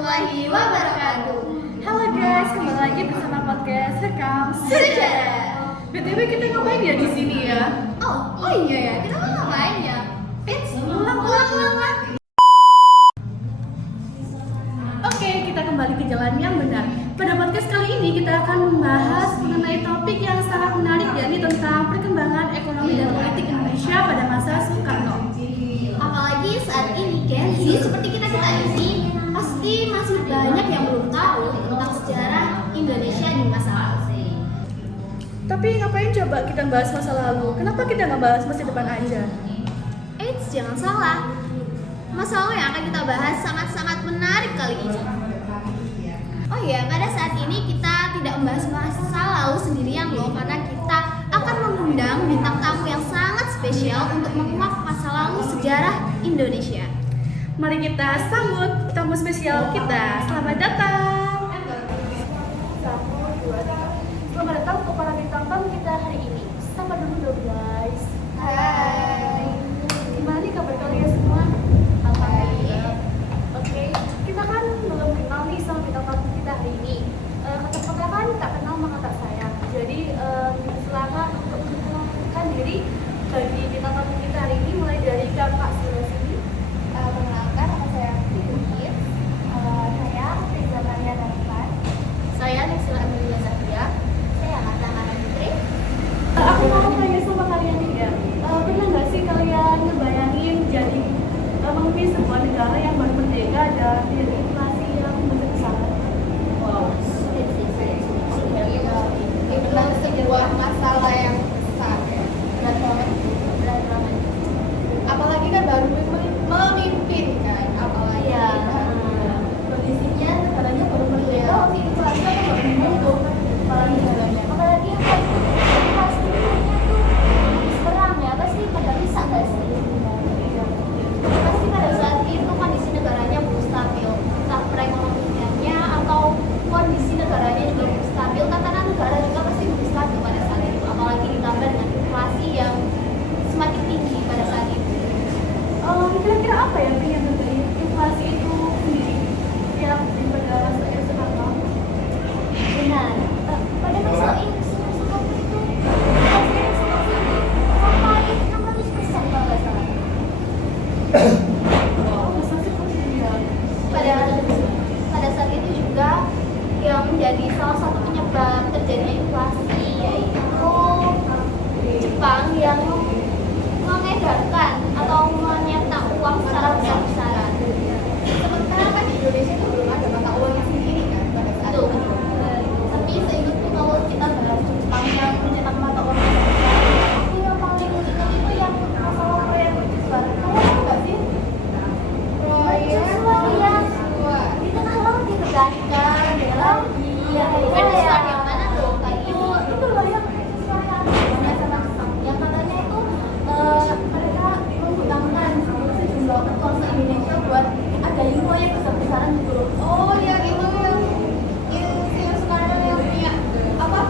warahmatullahi wabarakatuh. Halo guys, kembali lagi bersama podcast Rekam Sejarah. BTW kita ngapain ya di sini ya? Oh iya ya, kita mau ngapain ya? Ulang. Oke, kita kembali ke jalan yang benar. Pada podcast kali ini kita akan membahas mengenai topik yang sangat menarik, yakni tentang perkembangan ekonomi dan politik Indonesia pada masa Soekarno. Apalagi saat ini Gen Z seperti kita ini pasti masih banyak yang belum tahu tentang sejarah Indonesia di masa lalu. Tapi ngapain coba kita bahas masa lalu? Kenapa kita nggak bahas masa depan aja? Eits, jangan salah. Masa lalu yang akan kita bahas sangat-sangat menarik kali ini. Oh iya, pada saat ini kita tidak membahas masa lalu sendirian loh, karena kita akan mengundang bintang tamu yang sangat spesial untuk menguak masa lalu sejarah Indonesia. Mari kita sambut tamu spesial kita. Selamat datang. 1, 2, 3. Selamat datang untuk para bintang tamu kita hari ini. Sapa dulu dong guys. Hai. Gimana nih kabar kalian semua? Alhamdulillah. Oke, kita kan belum kenal nih sama bintang tamu kita hari ini. Kata-kata kan tak kenal maka tak sayang. Jadi silakan untuk memperkenalkan diri bagi bintang tamu kita hari ini, mulai dari kakak sebelah sini. Perkenalkan, nama saya Fikir. Saya Riza Maria Darfan. Saya Nexila Amelia Zahria. Saya Mata Hana Putri. Aku mau tanya sama kalian nih ya, pernah nggak sih kalian ngebayangin jadi memimpin sebuah negara yang baru merdeka dan dengan inflasi yang besar-besaran? Wow, sulit sih. Itu sebuah masalah yang besar ya. Berat banget. Apalagi kan baru memimpin kan, apalagi Iya. kondisinya negaranya baru merdeka, inflasi kan baru menurun kepala negaranya. Apalagi yang pastinya tuh habis perang ya, pasti pada bisa nggak sih? Pasti pada saat itu kondisi negaranya belum stabil, entah perekonomiannya atau kondisi negaranya juga belum stabil. Tatanan negara juga pasti belum stabil pada saat itu, apalagi ditambah dengan inflasi yang semakin tinggi pada saat itu. Kira-kira apa yang ingin terjadi inflasi itu sendiri yang di negara saya Soekarno? Benar. Pada masa ini Soekarno itu inflasinya sampai 600% kalau nggak salah. Bisa seperti dia. Pada saat itu juga yang menjadi salah satu penyebab terjadinya inflasi yaitu Jepang yang mengedarkan atau menyetak uang secara besar-besaran. Sementara kan di Indonesia itu belum ada mata uangnya sendiri kan pada saat itu. Tapi seingatku kalau kita bahas Jepang yang mencetak mata uang besar-besaran, aku yang paling ingat itu yang masalah proyek mercusuar. Kamu tahu nggak sih? Mercusuar yang di tengah laut itu kan? Iya, mercusuar yang mana tuh? Itu loh yang mercusuar yang ada sama Jepang. Yang katanya itu mereka menghutangkan sejumlah uang ke Indonesia buat adain proyek besar-besaran gitu loh. Oh iya, itu yang sekarang yang punya apa?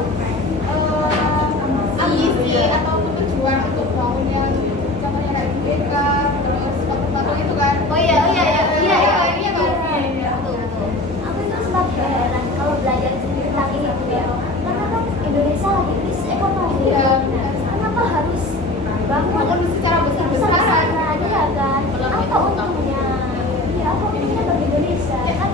Ambisi atau tujuan untuk bangunnya contohnya kayak BK terus patung itu kan. Oh iya betul. Aku itu sempat heran kalau belajar tentang ini ya. Karena kan Indonesia lagi krisis ekonomi. Kenapa harus bangun secara besar-besaran aja ya kan? Apa untungnya? Iya, apa untungnya bagi Indonesia? Ya kan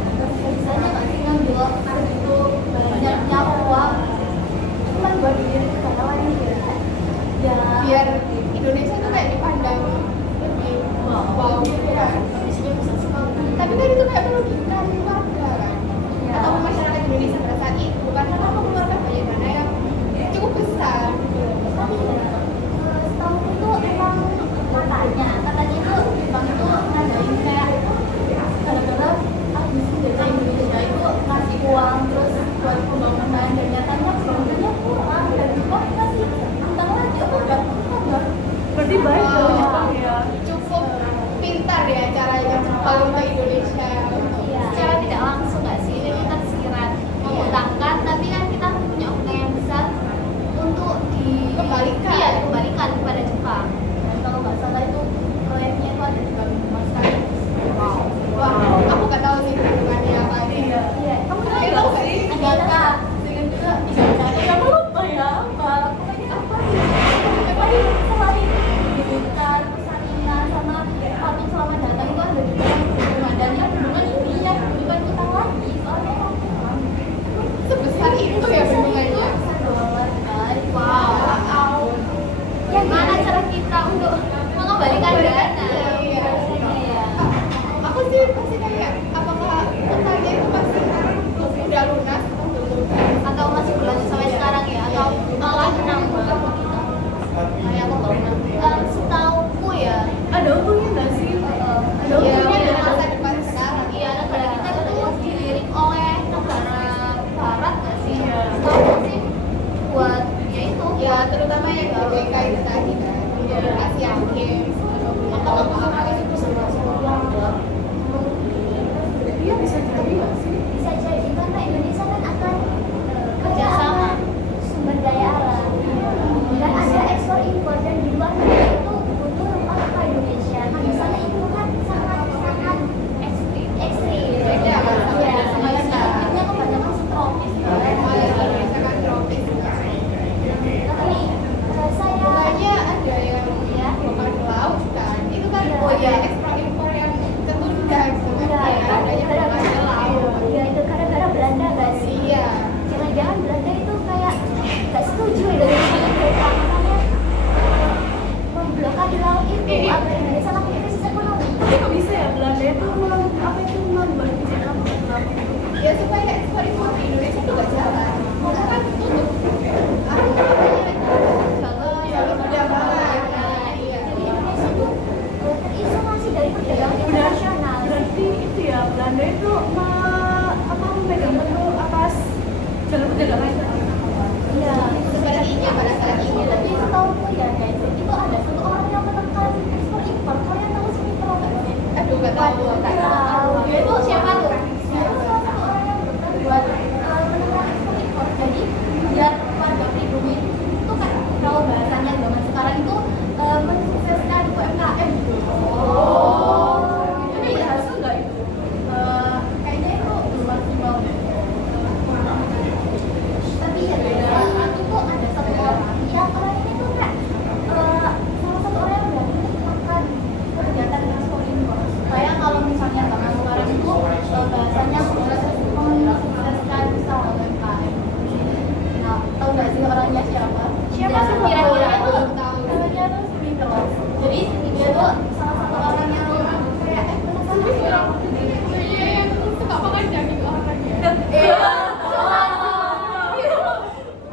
Anda itu memegang penuh atas jalur perdagangan itu? Iya, sepertinya pada saat ini. Tapi setahuku ya guys, itu ada satu orang yang menekan ekspor impor. Kalian tahu Sumitra nggak sih? Aduh, nggak tahu. Dia itu siapa tuh? Dia itu salah satu orang yang berperan buat menekan ekspor impor. Jadi biar warga pribumi itu kan kalau bahasanya zaman sekarang itu mensukseskan UMKM gitu. Ini berhasil nggak itu? Kayaknya itu belum maksimal deh. Tapi ya aku tuh ada satu orang yang orang ini tuh kan salah satu orang yang berani menekan kegiatan ekspor impor supaya kalau misalnya bakal sekarang itu bahasanya mensukseskan usaha UMKM. Nah, tahu nggak sih orangnya siapa? Siapa sih? Kira-kira itu namanya tuh Sumitra. Jadi dia tuh salah satu orang yang kayak menekan Yang suka makan daging orang ya. Iya.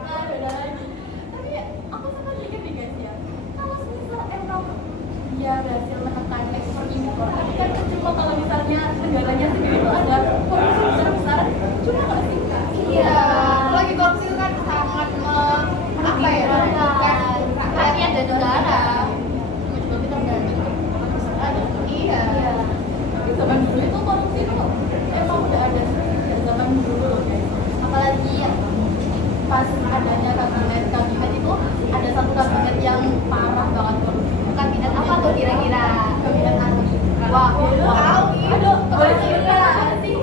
Nah, beda lagi. Tapi aku sempat mikir nih guys ya. Kalau misal emang dia berhasil menekan ekspor impor, tapi kan cuma kalau misalnya negaranya sendiri itu ada korupsi besar-besaran, cuma nggak sih? Iya. Lagi korupsi itu kan sangat apa ya? Merugikan rakyat dan negara. Cuma juga kita berani untuk ada. Iya. Tapi zaman dulu itu korupsi itu emang udah ada sejak zaman dulu loh guys. Apalagi pas adanya kabinet itu ada satu kabinet yang parah banget korupsi. Kabinet apa tuh kira-kira? Kabinet anti. Wah, tahu. Aduh, boleh cerita nggak sih?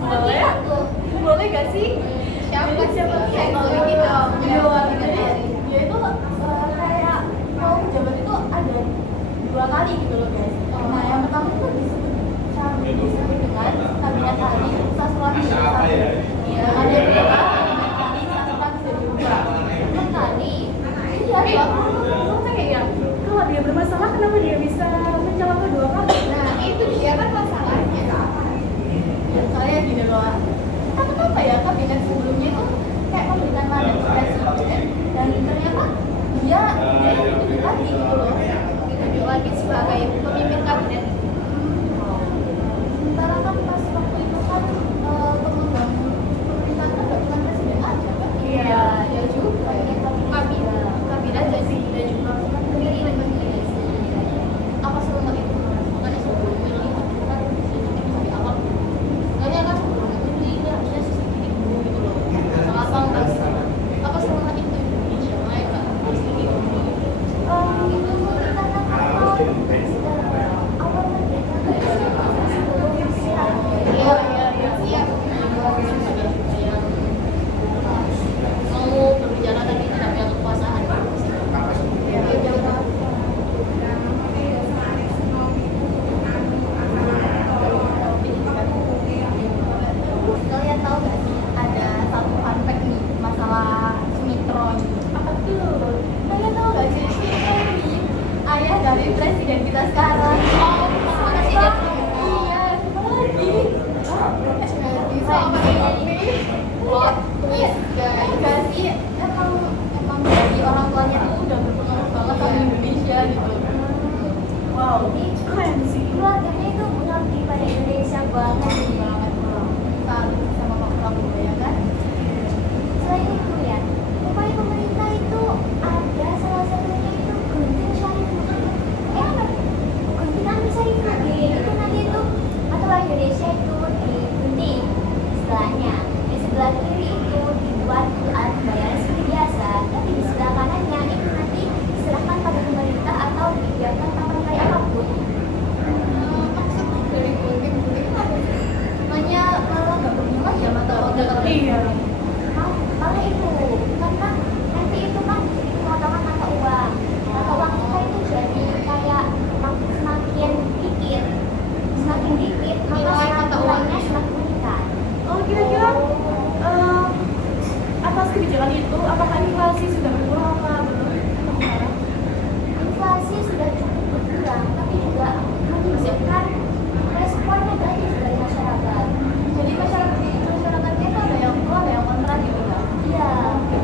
Boleh. Tuh. Boleh gak sih? Siapa Siapa sih yang tahu ngomong gitu? Jadi dia itu kayak mau menjabat itu ada 2 kali gitu loh guys. Nah yang pertama itu disebut dengan kabinet ahli sastra Indonesia. Iya, ada yang kedua kabinet ahli sastra Indonesia. Yang kali iya Aku pengen ya, kalau dia bermasalah kenapa dia bisa menjawab kedua kali? Nah, itu dia kan masalahnya. ya soalnya gini loh. Tapi kenapa ya kabinet sebelumnya itu kayak memberikan mandat ke presiden dan ternyata dia ditunjuk lagi gitu loh. Ditunjuk lagi sebagai pemimpin kabinet. Sementara kan pas waktu itu kan pemegang pemerintahan kan gak cuma presiden aja kan? Iya. Ya juga ya kabinet dan juga menteri. Apa semua itu? Makanya sebelum ini kan dari awal makanya kan sebelum itu dia harusnya sedikit dulu gitu loh. Apa apa semua itu Indonesia mereka harus sedikit dulu. Itu karena awal iya siap mau berbicara tapi tidak punya kekuasaan. Kalian tahu nggak sih ada satu fun fact nih masalah Sumitro ini? Apa tuh? Kalian tahu nggak sih Sumitro ini ayah dari presiden kita sekarang? Oh, presiden. Iya, siapa lagi? Bisa apa ini? Plot twist guys. Gak sih emang dari orang tuanya tuh udah berpengaruh banget sama Indonesia gitu. Wow, ini keren sih. Keluarganya itu mengabdi pada Indonesia banget salut sama Pak Prabowo ya kan. Selain itu ya, upaya pemerintah itu ada salah satunya itu gunting syarif gunting anti syarif itu nanti itu atau orang Indonesia itu digunting istilahnya. Di sebelah kiri itu dibuat Quran bayaran seperti biasa, tapi di sebelah kanannya itu nanti diserahkan pada pemerintah atau dibiarkan tanpa kaya apapun. Maksud dari gunting apa? Makanya kalau nggak berbunga ya mata uang. Iya. Malah itu karena nanti itu kan potongan mata uang. Mata uang kita itu jadi kayak semakin dikit maka Nilai mata uangnya semakin meningkat. Oh, kira-kira atas kebijakan itu, apakah inflasi sudah berkurang apa belum? Inflasi sudah cukup berkurang, tapi juga menunjukkan respon negatif dari masyarakat. Jadi masyarakatnya itu ada yang pro, ada yang kontra gitu kan? Iya.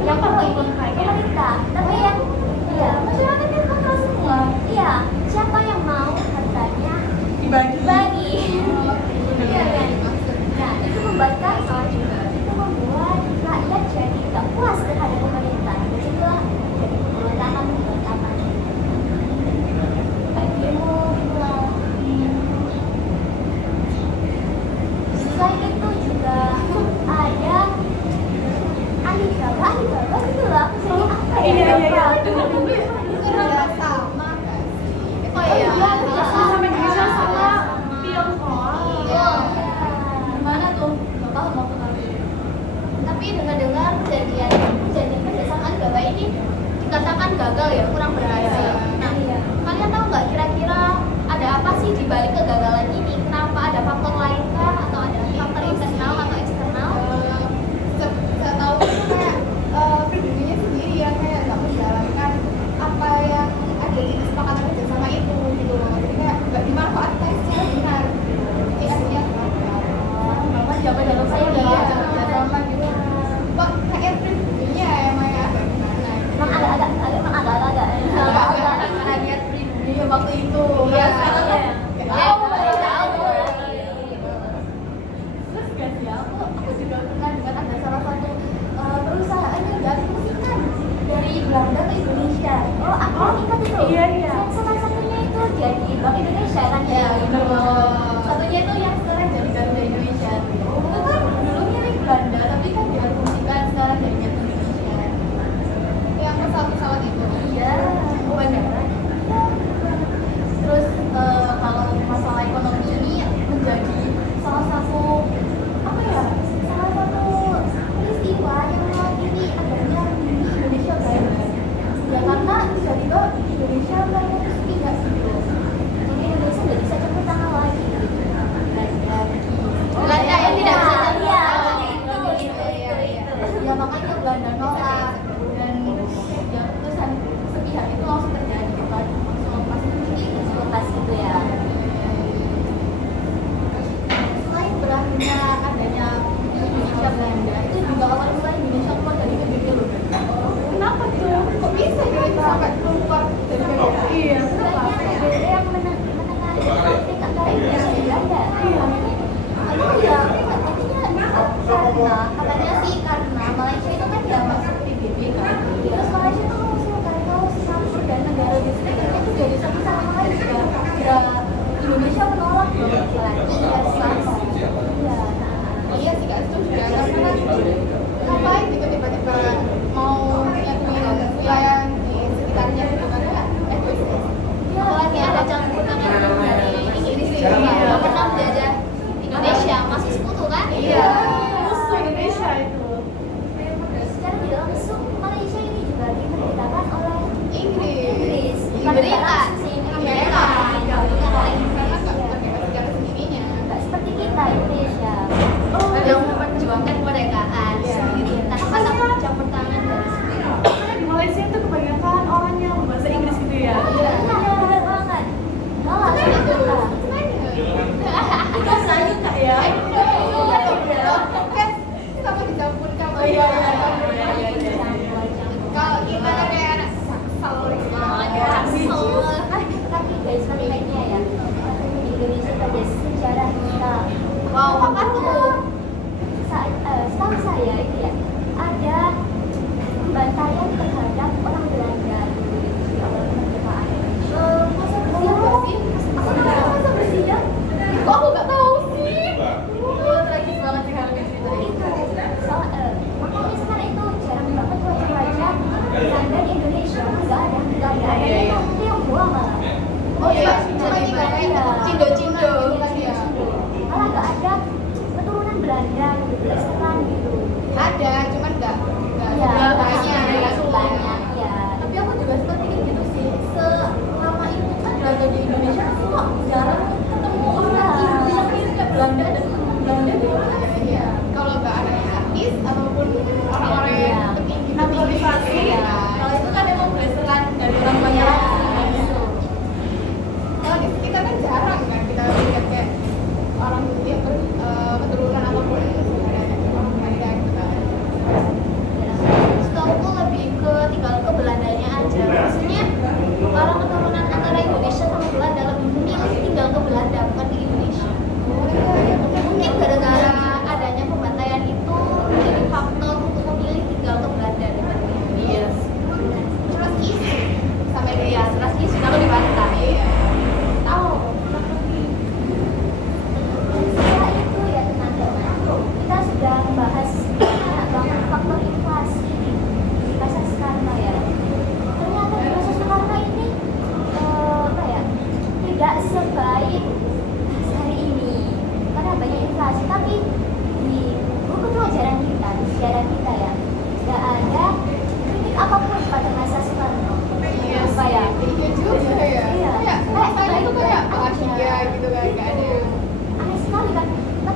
Yang pro ini pemerintah, tapi yang iya masyarakatnya kontra semua. Iya. Siapa yang mau hartanya Dibagi. dibagi? Iya kan? gagal ya, kurang berhasil. Nah, kalian tahu nggak kira-kira ada apa sih di balik kegagalan ini? Kenapa, ada faktor lain kah atau ada faktor internal atau eksternal? Saya tahu itu kayak pribadinya sendiri yang kayak nggak menjalankan apa yang ada di kesepakatan kerjasama itu gitu loh. Jadi kayak nggak dimanfaatkan secara benar. Jadi akhirnya Bapak jawaban dalam saya udah kerjasama gitu. Kok kayak pribadinya emang agak gimana? emang agak-agak Hanya pribadinya waktu itu. Iya, sekarang iya. tahu, Iya, tahu. iya. Terus gak sih aku juga pernah dengar ada salah satu perusahaan yang dialihfungsikan dari Belanda ke Indonesia. Oh, aku ingat itu. Iya. Yang salah satunya itu jadi Bank Indonesia kan ya. Satunya itu yang sekarang jadi Garuda Indonesia. Itu kan dulu milik Belanda, tapi kan dialihfungsikan sekarang jadi Indonesia. Yang pesawat-pesawat itu. Iya. Oh, beneran. Terus kalau masalah ekonomi ini menjadi salah satu apa ya? Salah satu peristiwa yang mewakili adanya di Indonesia kan. Ya karena tiba-tiba Indonesia mulai tidak gitu. Jadi Indonesia nggak bisa campur tangan lagi. Belanda yang tidak bisa campur Iya, tangan. itu. Ya makanya Belanda nolak dan ya keputusan sepihak itu langsung terjadi kan. Langsung Lepas itu ya. selain berakhirnya adanya Indonesia Belanda itu juga awal mula Indonesia keluar dari PBB loh. Kenapa tuh? Kok bisa gitu sampai keluar dari PBB? Iya. Sebenarnya PBB yang menengahi konflik antara Indonesia dan Belanda. Emang ya, karena katanya sih karena Malaysia itu kan ya masuk PBB kan. Terus Malaysia itu mengusulkan kalau Singapura dan negara di sekitarnya itu jadi satu sama lain juga. Ya Indonesia menolak loh. Iya sih. Iya. Iya sih kak, itu juga karena kan ngapain tiba-tiba mau nyatuin wilayah di sekitarnya gitu kan ya egois. Apalagi ada campur tangan dari Inggris yang pernah menjajah Indonesia, masih sekutu kan? Iya. Musuh Indonesia itu. Secara tidak langsung Malaysia ini juga diberitakan oleh Inggris. Bukan Amerika. langsung, Amerika. Diberitakan oleh Karena nggak Indonesia. pakai negara sendirinya. Nggak seperti kita Indonesia Yang memperjuangkan kemerdekaan Iya. sendiri tanpa campur tangan dari sendiri. Karena di Malaysia itu kebanyakan orangnya bahasa Inggris gitu ya. Iya, benar banget. Malah sama kita. Kita sayang kak ya. Kan sama dicampur-campur. Oh, iya. Kalau kita kan kayak anak saksal gitu. Tapi guys, lainnya ya, di Indonesia pada sejarah kita. Wow, apa tuh? Setahu saya itu ya, ada pembantaian terhadap orang Belanda di awal kemerdekaan. Masa bersih nggak sih? Masa bersih ya? Kok aku nggak tahu sih? Tragis banget sih kalau diceritain. Makanya sekarang itu jarang banget wajah-wajah Belanda di Indonesia. Nggak ada. Iya. Itu yang buang malah. Oh iya, cuma tinggal kayak cindo-cindo kan ya. Malah nggak ada keturunan Belanda gitu, Islam gitu. Ada, cuman nggak Iya, banyak. nggak banyak ya. Tapi aku juga suka pikir gitu sih. Selama itu kan Belanda di Indonesia kok jarang ketemu orang Indo yang mirip kayak Belanda dan Belanda di Indonesia. Kalau nggak ada artis ataupun orang-orang yang petinggi Naturalisasi. Kalau itu kan emang berasal dari orang banyak. Kalau di sekitar kan jarang kan kita lihat kayak orang yang keturunan ataupun orang Belanda gitu kan. Setahuku lebih ke tinggal ke Belandanya aja. Maksudnya orang keturunan antara Indonesia sama Belanda lebih memilih tinggal ke Belanda bukan di Indonesia. Mungkin gara-gara adanya pembantaian itu menjadi faktor untuk memilih tinggal ke Belanda dibanding Indonesia. Terus isu sampai dia Ya, setelah ini sudah dibantai. Iya. Tahu. Setelah itu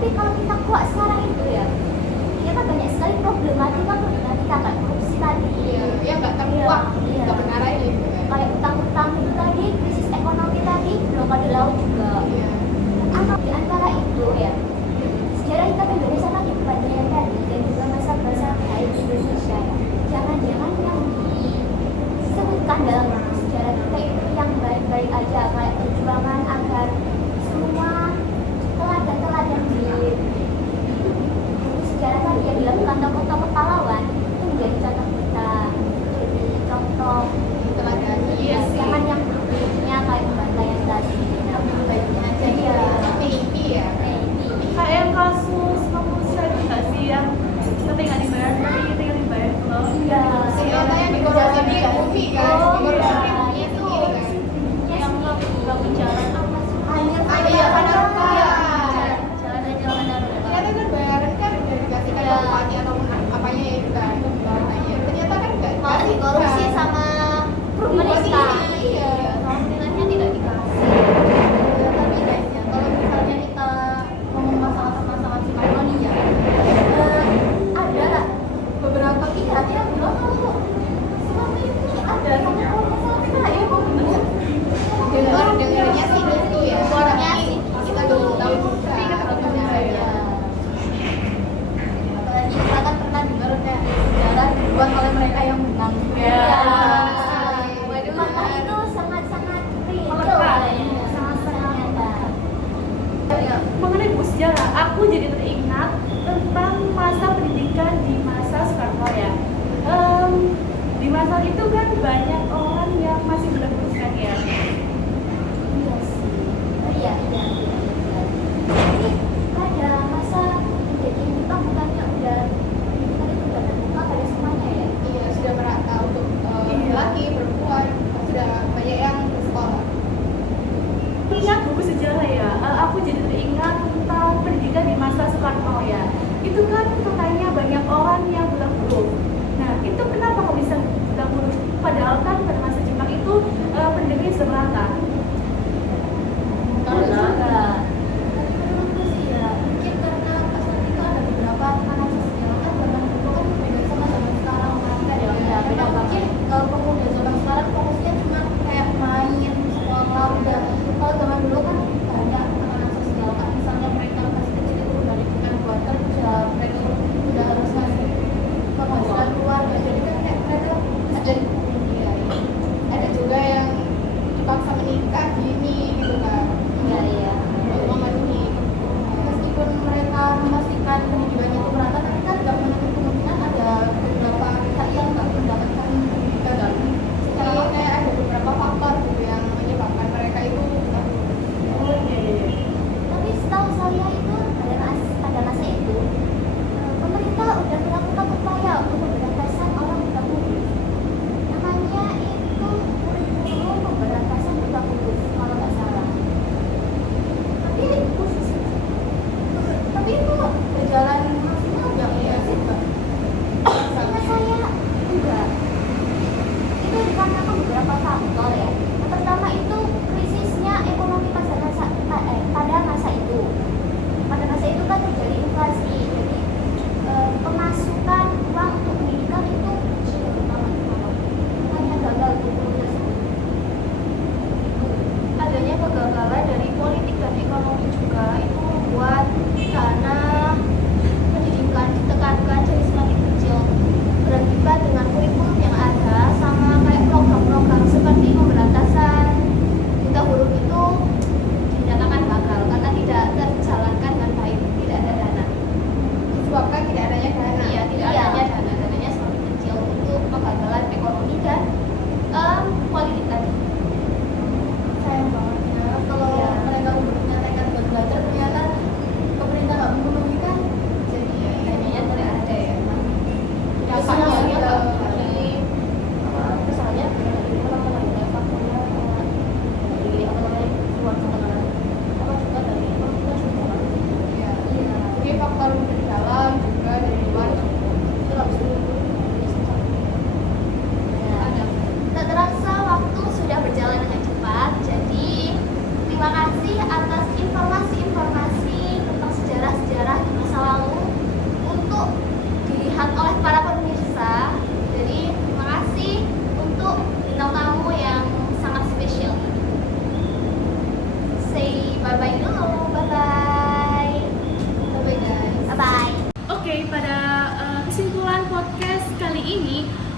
Tapi kalau kita kuat sekarang itu ya, kita banyak sekali problematika kayak korupsi tadi. Ya nggak terkuak Iya. kebenaran gitu kan. Kayak utang-utang itu tadi, krisis ekonomi tadi, belum ada laut juga. Iya. Di antara itu ya, sejarah kita Indonesia kan banyak yang tadi dan juga masa-masa baik Indonesia ya. Jangan-jangan yang disebutkan dalam buku sejarah kita itu yang baik-baik aja, kayak perjuangan agar semua teladan-teladan di buku sejarah tadi yang dilakukan tokoh-tokoh pahlawan itu menjadi contoh kita, jadi contoh Teladani. Iya sih. jangan yang buruknya kayak pembantaian tadi. Baiknya aja Iya. seperti ini ya. Kayak yang kasus manusia itu nggak sih yang kita nggak dibayar tapi kita yang dibayar loh. Iya. Ternyata yang dikorupsi di bumi kan, dikorupsi di bumi itu sendiri kan. Yang bangun jalan apa sih? Iya, Kanaruka. Jalan darurat. Ternyata kan bayaran kan udah dikasihkan Iya. bapaknya atau apanya itu kan. Ternyata kan nggak malah dikasih dikorupsi kan. sama pemerintah. Iya. Pemerintahnya tidak dikasih. Tapi guys ya, kalau misalnya kita ngomong masalah Soekarno nih ya, ada beberapa pihak yang bilang kalau Soekarno ini ada sama masalah saya kok bener. Dengarnya sih gitu ya. Dengarnya Tapi sih. kita belum tahu juga. Tapi kita belum tahu kebenarannya. ya. Apalagi kita kan pernah dengar kayak sejarah dibuat oleh mereka yang menang. Iya. Waduh, maka itu sangat-sangat real Melekat. kayaknya. Sangat-sangat nyata. Mengenai buku sejarah, aku jadi teringat tentang masa pendidikan di masa Soekarno ya. Di masa itu kan banyak orang yang masih belum lulus kan ya. Iya sih. Oh iya, iya, iya. Jadi pada masa menjadi Jepang bukannya udah pendidikan itu udah terbuka pada semuanya ya? Iya, sudah merata untuk Iya. laki, perempuan, sudah banyak yang bersekolah. Ingat buku sejarah ya, aku jadi teringat tentang pendidikan di masa Soekarno ya. Itu kan katanya banyak orang yang buta huruf. Nah, itu kenapa kok bisa buta huruf? Padahal kan pada masa Jepang itu pendidikan sudah merata. Kalau juga menurutku sih ya mungkin karena pas waktu itu ada beberapa anak sejarah kan zaman dulu kan beda sama zaman sekarang kan ya beda mungkin kalau pemuda zaman sekarang fokusnya cuma kayak main sekolah udah kalau zaman dulu kan banyak anak sosial kan misalnya mereka masih kecil itu udah diberikan buat kerja mereka udah harus ngasih penghasilan keluarga jadi kan kayak mereka Ada iya, ada juga yang dipaksa menikah dini gitu kan. iya iya Untuk memenuhi meskipun mereka memastikan pendidikannya itu merata tapi kan nggak menutup kemungkinan ada beberapa pihak yang nggak mendapatkan pendidikan secara Jadi kayak ada beberapa faktor gitu yang menyebabkan mereka itu buta huruf. Oh iya iya. tapi setahu saya itu pada masa itu pemerintah udah melakukan upaya untuk pemberantasan orang buta huruf namanya itu kurikulum pemberantasan buta huruf kalau nggak salah tapi itu berjalan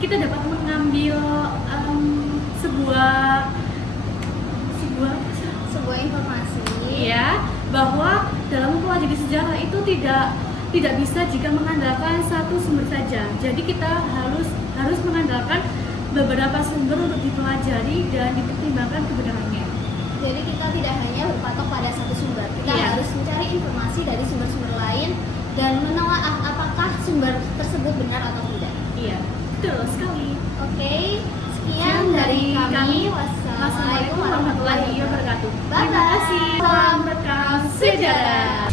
kita dapat mengambil sebuah Sebuah informasi. ya, bahwa dalam mempelajari sejarah itu tidak bisa jika mengandalkan satu sumber saja. Jadi kita harus mengandalkan beberapa sumber untuk dipelajari dan dipertimbangkan kebenarannya. Jadi kita tidak hanya berpatok pada satu sumber, kita Iya. harus mencari informasi dari sumber-sumber lain dan menelaah apakah sumber tersebut benar atau tidak. Iya, betul sekali. Oke, sekian dari kami. Wassalamualaikum warahmatullahi wabarakatuh. Terima kasih. Salam rekam sejarah.